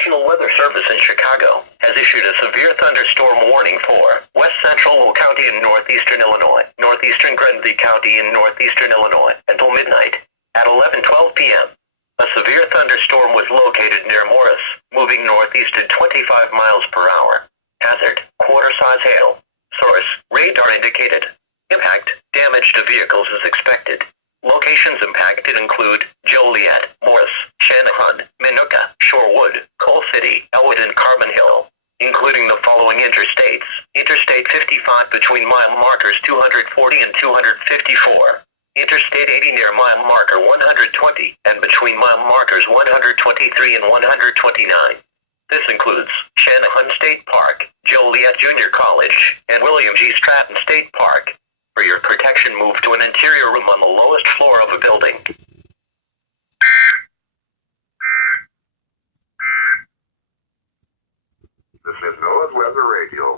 National Weather Service in Chicago has issued a severe thunderstorm warning for West Central County in northeastern Illinois, northeastern Grundy County in northeastern Illinois until midnight. At 11:12 p.m., a severe thunderstorm was located near Morris, moving northeast at 25 miles per hour. Hazard, quarter-size hail. Source, radar indicated. Impact, damage to vehicles is expected. Locations impacted include Joliet, Morris, Shanahan, Minooka, Shorewood, Coal City, Elwood, and Carbon Hill, including the following interstates. Interstate 55 between mile markers 240 and 254. Interstate 80 near mile marker 120 and between mile markers 123 and 129. This includes Shanahan State Park, Joliet Junior College, and William G. Stratton State Park. For your protection, move to an interior room on the lowest floor of a building. This is NOAA's Weather Radio.